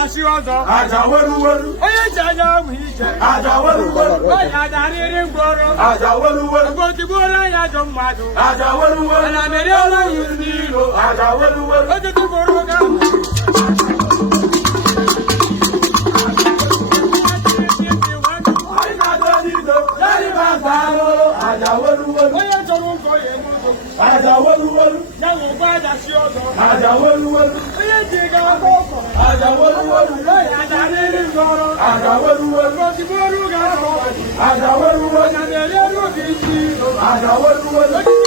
dasi ọzọ. Àjà wẹ́rúwẹ́rú. Onye ji anya ahụ ije. Àjà wẹ́rúwẹ́rú. Onye adarịrị mkpọrọ. Àjà wẹ́rúwẹ́rú. Ogbotigbuola ya ajọ mmadụ. Àjà wẹ́rúwẹ́rú. Ana mere ọrụ yi ndị iro. Àjà wẹ́rúwẹ́rú. O tụtụbụrụ oge ahụ. Àjà wẹ́rúwẹ́rú. Onye chọrọ ụgọ ya n'ụzọ. Àjà wẹ́rúwẹ́rú. Ya nwe ụgọ adasi ọzọ. Àjà wẹ́rúwẹ́rú. Onye ji ga-akọ ọkọ. Àjà wẹ́rúwẹ́rú. Onye adarịrị mkpọrọ. Àjà wẹ́rúwẹ́rú. Ogbotigbuola ga-akọ. Àjà wẹ́rúwẹ́rú. Ana mere ọrụ gị ndị iro. Àjà wẹ́rúwẹ́rú.